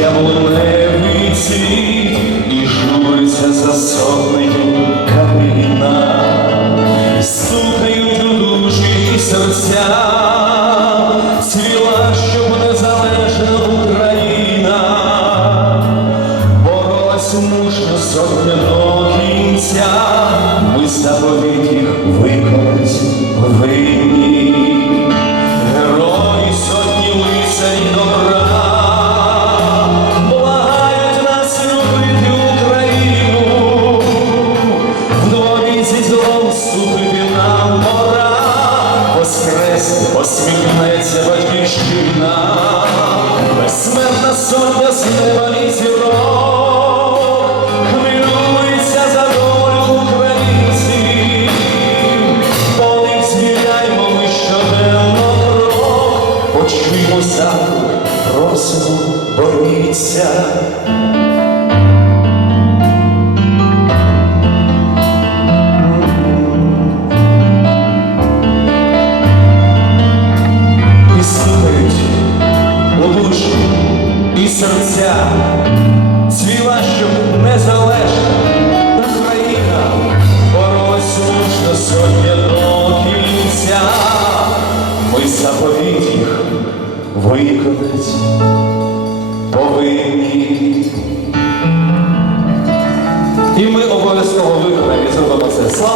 яблуневий цвіт, і журиться за сотнею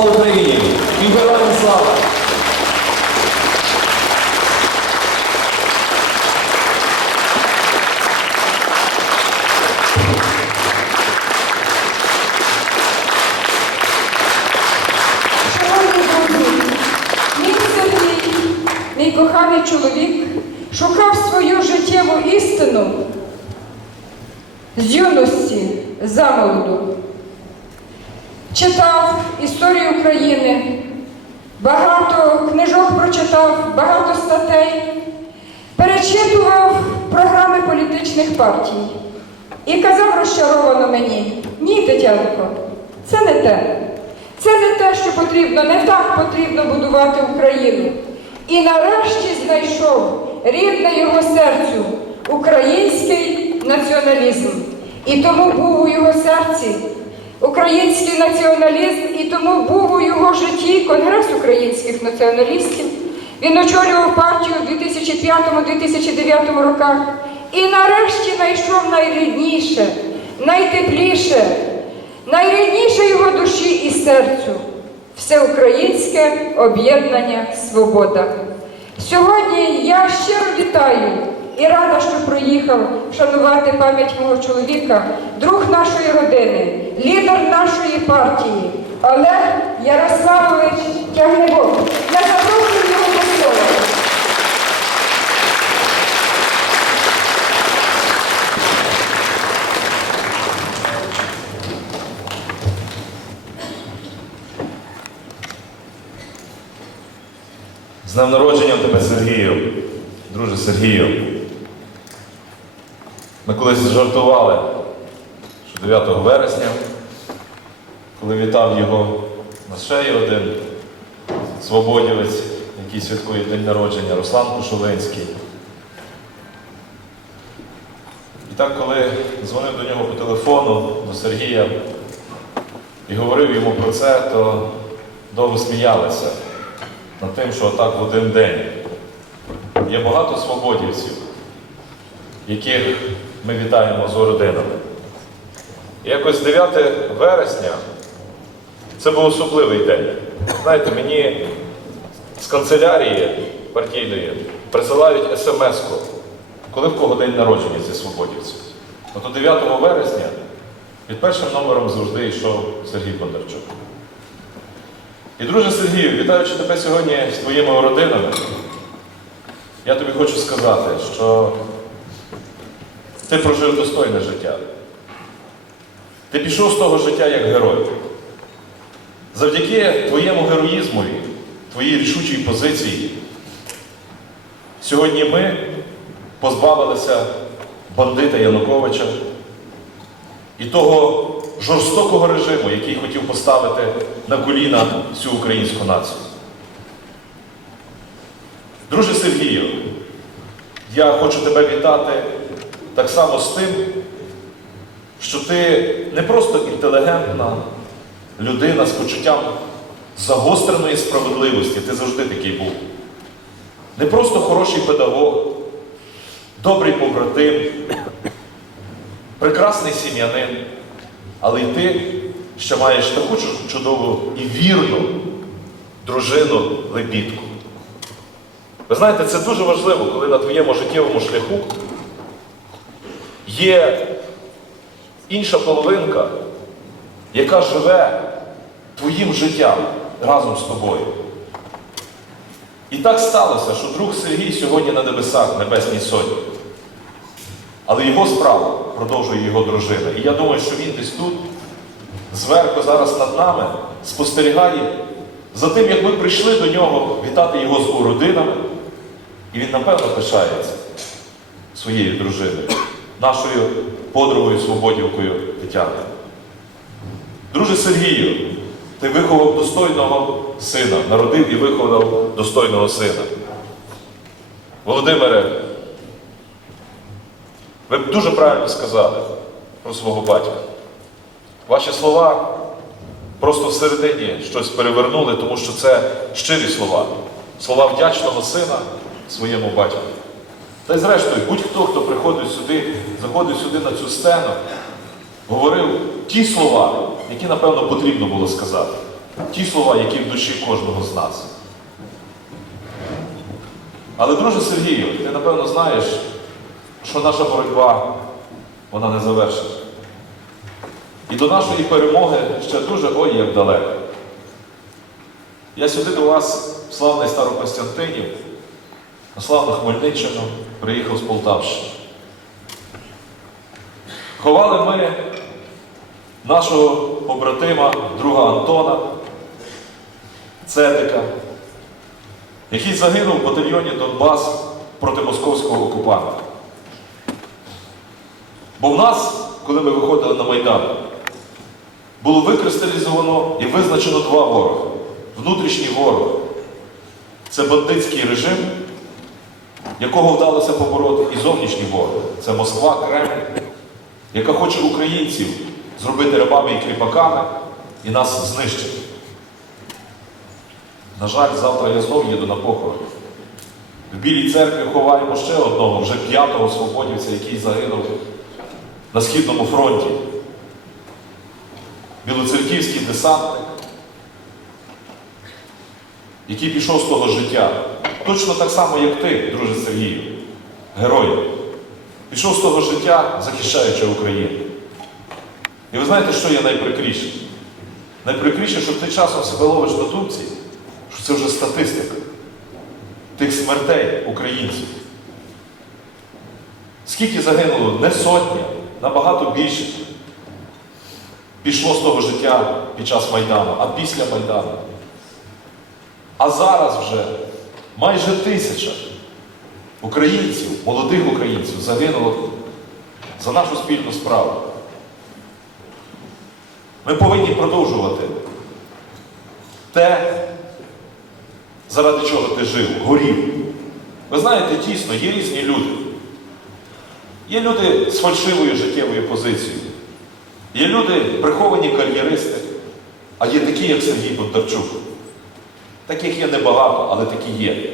зробимо це. Слава Україні! І героям слава! Шановні друзі, мій Сергій, мій коханий чоловік, шукав свою життєву істину з юності замолоду. Читав історію України, багато книжок прочитав, багато статей, перечитував програми політичних партій і казав розчаровано мені: ні, Тетянко, це не те. Це не те, що потрібно, не так потрібно будувати Україну. І нарешті знайшов рідне його серцю український націоналізм. І тому був у його серці український націоналізм, і тому був у його житті Конгрес українських націоналістів. Він очолював партію у 2005-2009 роках. І нарешті знайшов найрідніше, найтепліше, найрідніше його душі і серцю всеукраїнське об'єднання Свобода. Сьогодні я щиро вітаю і рада, що приїхав вшанувати пам'ять мого чоловіка, друг нашої родини, лідер нашої партії Олег Ярославович запрошую його до слова. З днем народженням тебе, Сергію, друже Сергію. Ми колись жартували, що 9 вересня, коли вітав його на є один свободівець, який святкує день народження, Руслан Кушулинський. І так, коли дзвонив до нього по телефону, до Сергія, і говорив йому про це, то довго сміялися над тим, що отак в один день є багато свободівців, яких ми вітаємо з родинами. І якось 9 вересня це був особливий день. Знаєте, мені з канцелярії партійної присилають смс-ку, коли в кого день народження зі свободівців. От у 9 вересня під першим номером завжди йшов Сергій Бондарчук. І, друже Сергію, вітаючи тебе сьогодні з твоїми родинами, я тобі хочу сказати, що ти прожив достойне життя. Ти пішов з того життя як герой. Завдяки твоєму героїзмові, твоїй рішучій позиції, сьогодні ми позбавилися бандита Януковича і того жорстокого режиму, який хотів поставити на коліна всю українську націю. Друже Сергію, я хочу тебе вітати так само з тим, що ти не просто інтелігентна людина з почуттям загостреної справедливості, ти завжди такий був. Не просто хороший педагог, добрий побратим, прекрасний сім'янин, але й ти ще маєш таку чудову і вірну дружину лебідку. Ви знаєте, це дуже важливо, коли на твоєму життєвому шляху є інша половинка, яка живе твоїм життям разом з тобою. І так сталося, що друг Сергій сьогодні на небесах, небесній сотні. Але його справа продовжує його дружина. І я думаю, що він десь тут, зверху зараз над нами, спостерігає за тим, як ми прийшли до нього вітати його з уродинами. І він, напевно, пишається своєю дружиною, нашою подругою Свободівкою Тетяною. Друже Сергію, ти виховав достойного сина, народив і виховав достойного сина. Володимире, ви б дуже правильно сказали про свого батька. Ваші слова просто всередині щось перевернули, тому що це щирі слова. Слова вдячного сина своєму батьку. Та й зрештою, будь-хто, хто приходить сюди, заходить сюди на цю сцену, говорив ті слова, які, напевно, потрібно було сказати. Ті слова, які в душі кожного з нас. Але, друже Сергію, ти напевно знаєш, що наша боротьба вона не завершена. І до нашої перемоги ще дуже ой як далеко. Я сюди до вас, славний Старокостянтинів, на славну Хмельниччину, приїхав з Полтавщини. Ховали ми нашого побратима, друга Антона, Цедика, який загинув в батальйоні Донбас проти московського окупанта. Бо в нас, коли ми виходили на Майдан, було викристалізовано і визначено два ворога. Внутрішній ворог це бандитський режим, якого вдалося побороти, і зовнішній ворог це Москва, Кремль, яка хоче українців зробити рабами і кріпаками і нас знищити. На жаль, завтра я знову їду на похорон. В Білій церкві ховаємо ще одного, вже п'ятого свободівця, який загинув на Східному фронті. Білоцерківський десантник, який пішов з того життя. Точно так само, як ти, друже Сергію, герой. Пішов з того життя, захищаючи Україну. І ви знаєте, що є найприкріше? Найприкріше, що ти часом себе ловиш на думці, що це вже статистика тих смертей українців. Скільки загинуло? Не сотня, набагато більше. Пішло з того життя під час Майдану, а після Майдану. А зараз вже майже тисяча українців, молодих українців загинуло за нашу спільну справу. Ми повинні продовжувати те, заради чого ти жив, горів. Ви знаєте, дійсно, є різні люди. Є люди з фальшивою життєвою позицією. Є люди приховані кар'єристи, а є такі, як Сергій Бондарчук. Таких є небагато, але такі є.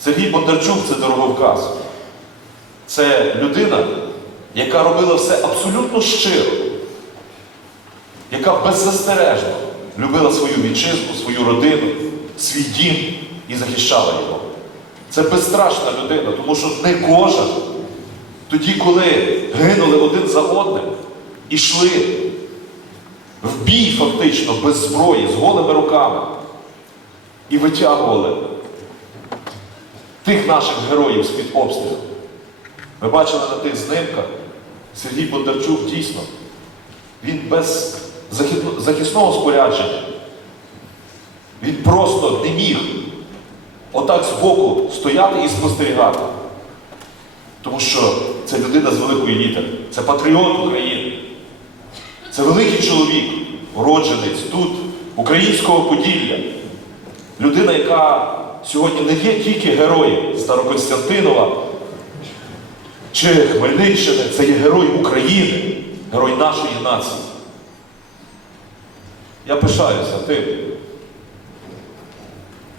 Сергій Бондарчук це дороговказ. Це людина, яка робила все абсолютно щиро, яка беззастережно любила свою вітчизну, свою родину, свій дім і захищала його. Це безстрашна людина, тому що не кожен, тоді, коли гинули один за одним, ішли в бій фактично без зброї, з голими руками і витягували тих наших героїв з-під обстрілу. Ми бачили на тих знимках Сергій Бондарчук дійсно, він без захисного спорядження, він просто не міг отак збоку стояти і спостерігати. Тому що це людина з великої літери, це патріот України. Це великий чоловік, уродженець тут, українського Поділля. Людина, яка сьогодні не є тільки героєм Староконстантинова чи Хмельниччини, це є герой України, герой нашої нації. Я пишаюся тим,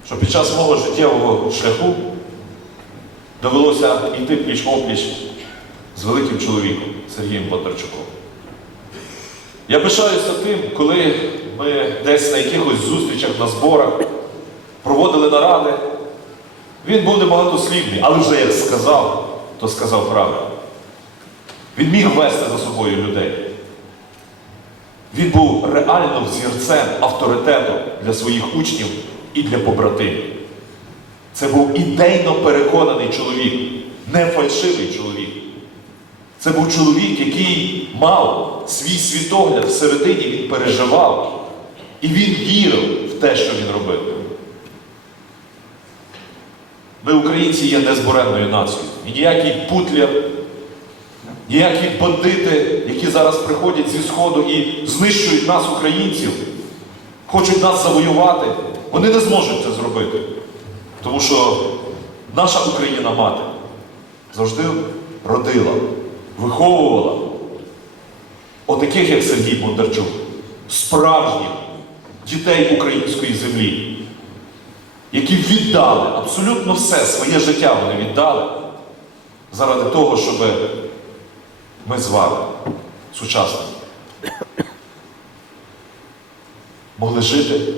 що під час мого життєвого шляху довелося йти пліч-опліч з великим чоловіком Сергієм Бондарчуком. Я пишаюся тим, коли ми десь на якихось зустрічах на зборах проводили наради. Він був небагатослівний, але вже як сказав, то сказав правильно. Він міг вести за собою людей. Він був реально взірцем, авторитетом для своїх учнів і для побратимів. Це був ідейно переконаний чоловік, не фальшивий чоловік. Це був чоловік, який мав свій світогляд всередині, він переживав. І він вірив в те, що він робив. Ми, українці, є незборенною нацією. І ніякий путлер, ніякі бандити, які зараз приходять зі Сходу і знищують нас, українців, хочуть нас завоювати, вони не зможуть це зробити. Тому що наша Україна мати завжди родила, виховувала отаких, як Сергій Бондарчук, справжніх дітей української землі, які віддали абсолютно все, своє життя вони віддали заради того, щоб ми з вами, сучасники, могли жити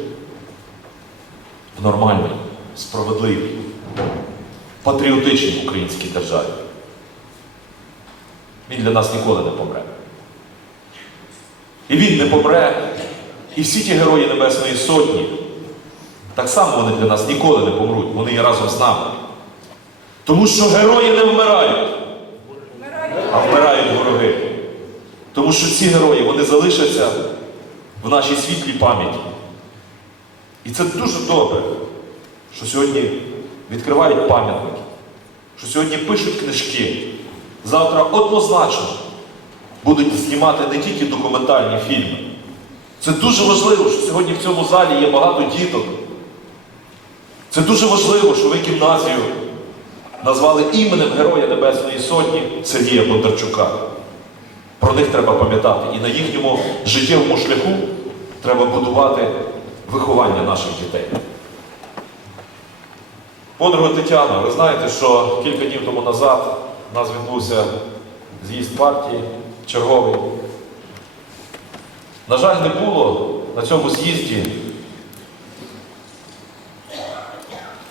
в нормальній, справедливій, патріотичній українській державі. Він для нас ніколи не помре. І він не помре, і всі ті герої Небесної Сотні, так само вони для нас ніколи не помруть, вони є разом з нами. Тому що герої не вмирають, а вмирають вороги. Тому що ці герої вони залишаться в нашій світлій пам'яті. І це дуже добре, що сьогодні відкривають пам'ятники, що сьогодні пишуть книжки. Завтра однозначно будуть знімати не тільки документальні фільми. Це дуже важливо, що сьогодні в цьому залі є багато діток. Це дуже важливо, що ви гімназію назвали іменем Героя Небесної Сотні Сергія Бондарчука. Про них треба пам'ятати. І на їхньому життєвому шляху треба будувати виховання наших дітей. Подруга Тетяна, ви знаєте, що кілька днів тому назад у нас відбувся з'їзд партії черговий. На жаль, не було на цьому з'їзді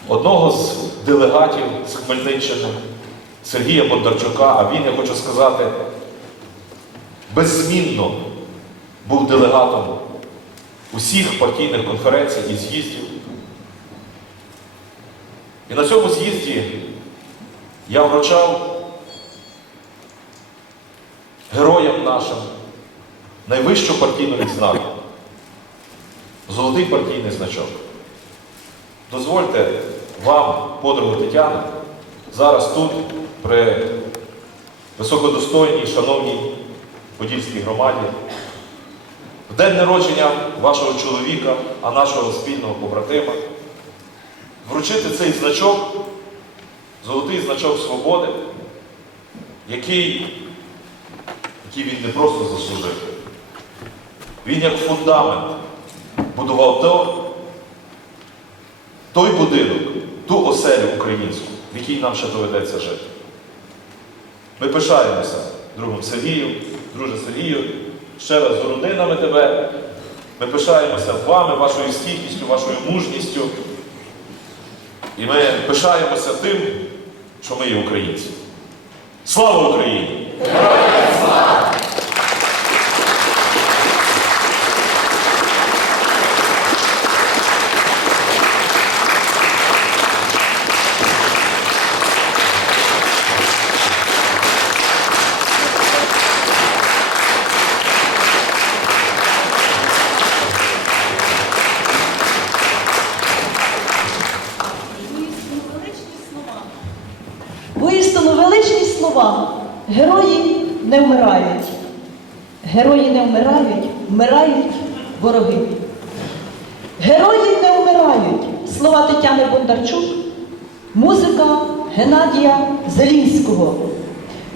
одного з делегатів з Хмельниччини, Сергія Бондарчука, а він, я хочу сказати, беззмінно був делегатом усіх партійних конференцій і з'їздів. І на цьому з'їзді я вручав героям нашим найвищу партійну відзнаку золотий партійний значок. Дозвольте вам, подругу Тетяна, зараз тут, при високодостойній, шановній Подільській громаді, в день народження вашого чоловіка, а нашого спільного побратима, вручити цей значок, золотий значок свободи, який, який він не просто заслужив. Він як фундамент будував то, той будинок, ту оселю українську, в якій нам ще доведеться жити. Ми пишаємося другом Сергію, друже Сергію, ще раз з родинами тебе. Ми пишаємося вами, вашою стійкістю, вашою мужністю. І ми пишаємося тим, що ми є українці. Слава Україні! Slava! Герої не вмирають. Вмирають вороги. Герої не вмирають. Слова Тетяни Бондарчук, музика Геннадія Зелінського.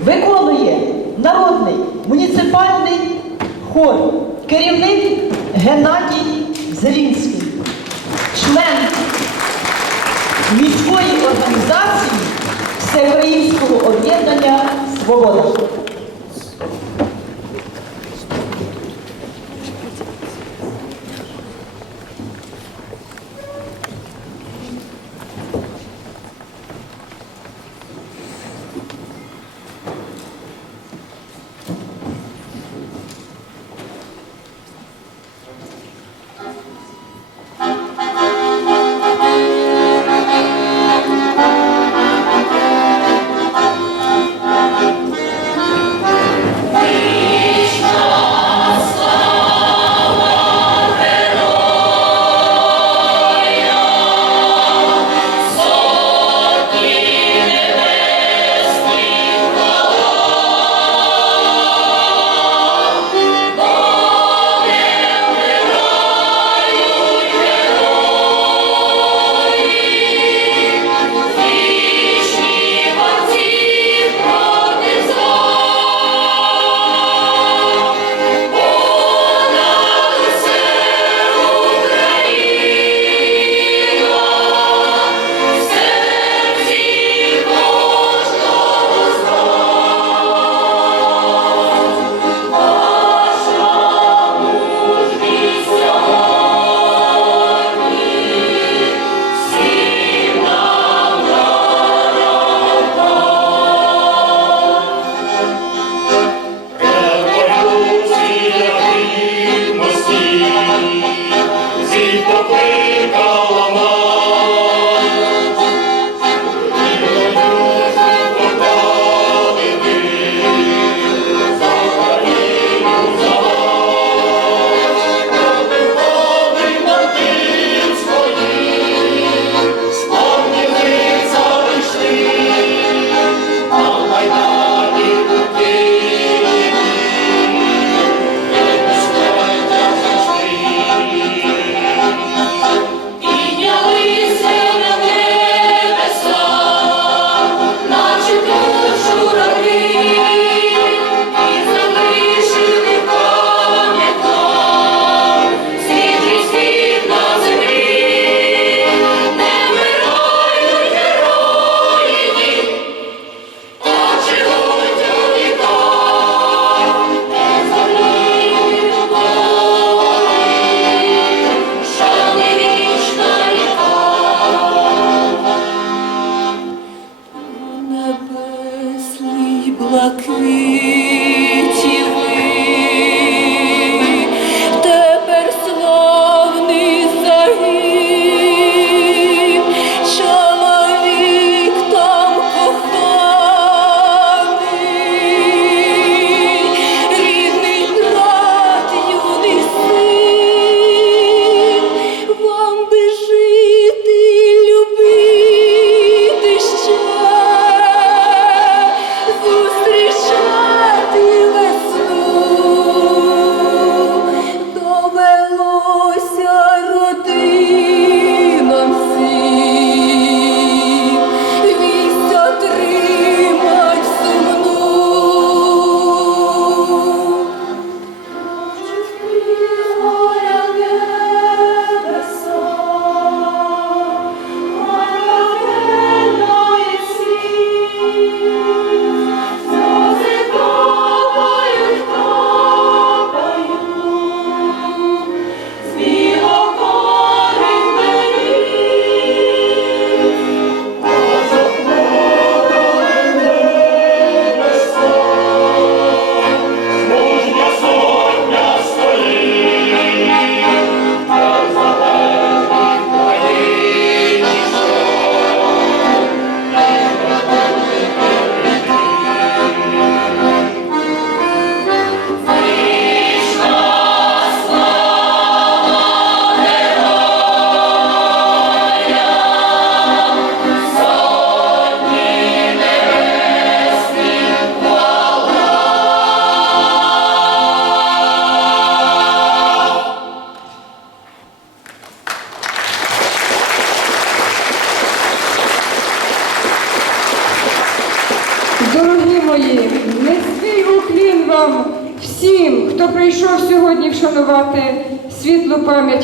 Виконує народний муніципальний хор, керівник Геннадій Зелінський, член міської організації Всеукраїнського об'єднання Свобода.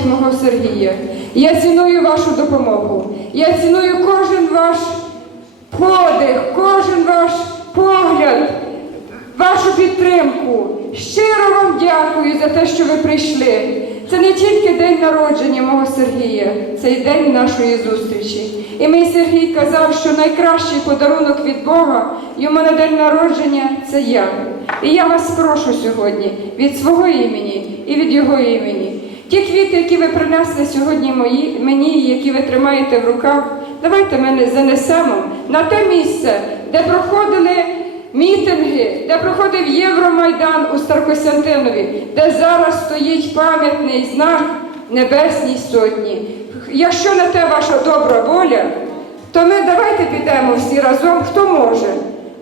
Мого Сергія. Я ціную вашу допомогу. Я ціную кожен ваш подих, кожен ваш погляд, вашу підтримку. Щиро вам дякую за те, що ви прийшли. Це не тільки день народження мого Сергія, це й день нашої зустрічі. І мій Сергій казав, що найкращий подарунок від Бога йому на день народження це я. І я вас прошу сьогодні від свого імені і від його імені. Ті квіти, які ви принесли сьогодні мої, мені, які ви тримаєте в руках, давайте ми не занесемо на те місце, де проходили мітинги, де проходив Євромайдан у Старкостянтинові, де зараз стоїть пам'ятний знак Небесній Сотні. Якщо на те ваша добра воля, то ми давайте підемо всі разом, хто може,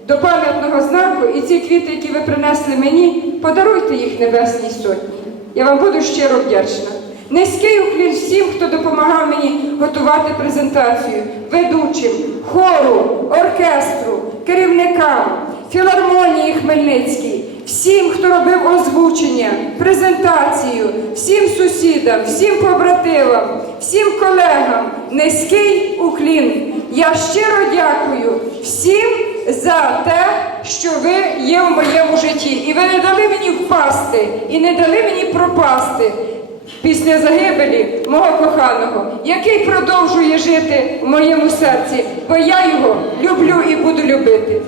до пам'ятного знаку і ці квіти, які ви принесли мені, подаруйте їх Небесній Сотні. Я вам буду щиро вдячна. Низький уклін всім, хто допомагав мені готувати презентацію, ведучим, хору, оркестру, керівникам, філармонії Хмельницькій, всім, хто робив озвучення, презентацію, всім сусідам, всім побратимам, всім колегам. Низький уклін. Я щиро дякую всім за те, що ви є в моєму житті. І ви не дали мені впасти, і не дали мені пропасти після загибелі мого коханого, який продовжує жити в моєму серці, бо я його люблю і буду любити.